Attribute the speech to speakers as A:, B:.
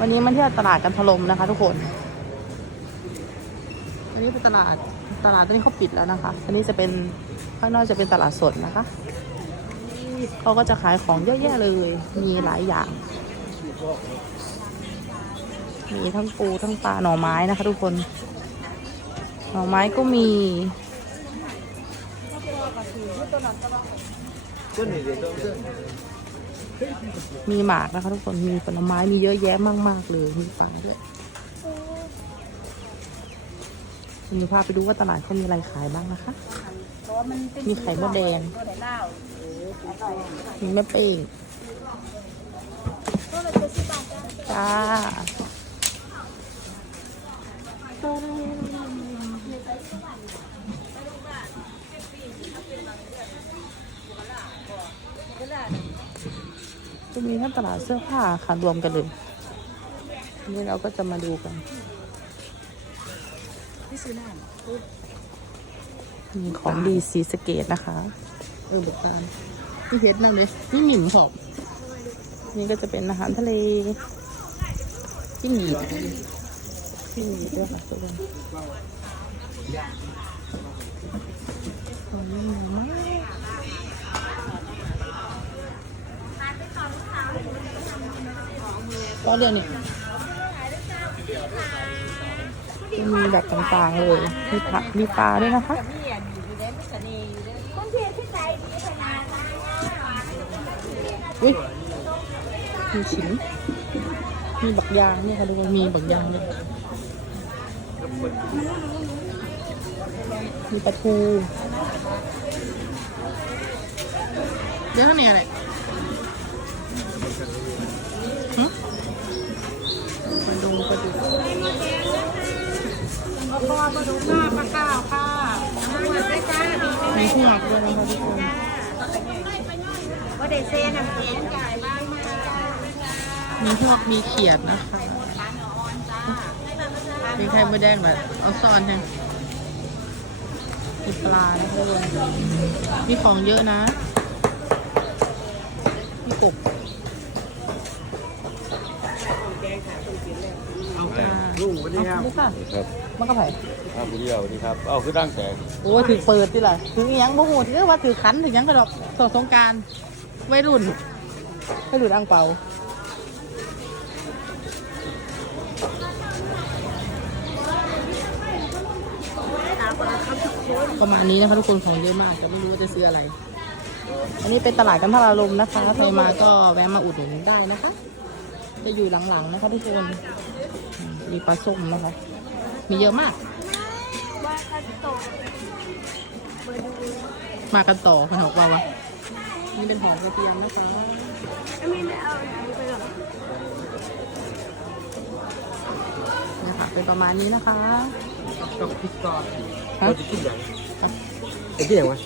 A: วันนี้มาเที่ยวตลาดกันถล่มนะคะ ทุกคน วันนี้เป็นตลาดตลาดตอนนี้เขาปิดแล้วนะคะ อันนี้จะเป็นข้างนอกจะเป็นตลาดสดนะคะ เขาก็จะขายของเยอะแยะเลย มีหลายอย่าง มีทั้งปูทั้งปลาหน่อไม้นะคะ ทุกคน หน่อไม้ก็มี มีหมากนะคะทุกคน มีผลไม้ มีเยอะแยะมาก ๆ เลย มีฟังด้วยมีพาไปดูว่าตลาดเขามีอะไรขายบ้างนะคะ มีไข่มดแดง มีแม่เป้งจ้า จะมีทั้งตลาดเสื้อผ้าค่ะรวมกันเลยอันนี่เราก็จะมาดูกัน
B: ที่ซื้อหน้า
A: มีของดีสีสะเกตนะคะ เออบุกตาลนี่เพชรนั่นเลยนี่หมิ่มขอบนี่ก็จะเป็นอาหารทะเลจิ้งหรีดจิ้งหรีดด้วยค่ะทุกคนของดีมาก ก็เดียวนี่มีแบบต่างๆเลยมีผักมีปลาด้วยนะคะอุ้ยมีชิ้นมีบักยางเนี่ยค่ะทุกคนมีบักยางเลยมีปลาทูเดี๋ยวข้างในอะไรหึมาดูปลาดู
B: พ่อมา ดูหน้าปลาข้าวค่ะน้ำมันได้จ้ามี
A: มีหักด้วยนะคะทุกคน
B: ว่าเดเซน้ำแข็งจ่ายบ้างมาจ้า
A: มีพวกมีเขียดนะคะมีไข่มดแดงแบบเอาซ่อนแทงมีปลานะคะทุกคนมีของเยอะนะ มีกบ
C: เอา
A: จ้า
C: ลุ งสวัสดีครับ
A: เอาค่ะ
C: ครับ
A: มันก็ไผ่
C: ครับคุณเดียวสวัสดีครับ เอาคือตั้งแต่
A: โอ้ถือเปิดดิล่ะถืออิหยังโมโหถือว่าถือขันถือหยังกระดอกต่อสงกรารวัยรุ่นวัยรุ่นอังเปาประมาณนี้นะคะทุกคนของเยอะมากจะไม่รู้ว่าจะซื้ออะไร อันนี้เป็นตลาดกันทารารมนะคะใครมาก็แวะมาอุดหนุนได้นะคะ จะอยู่หลังๆนะคะทุกคนอื มมีปลาส้มนะคะ มีเยอะมากมากันต่อขนมเราวะนี่เป็นหอมกระเทียมนะคะนี่ค่ะ เป็นประมาณนี้นะคะ
C: กับพิซซ่า
A: ฮะ
C: เราจะกินอย่างไอ้ที่อย่างวะ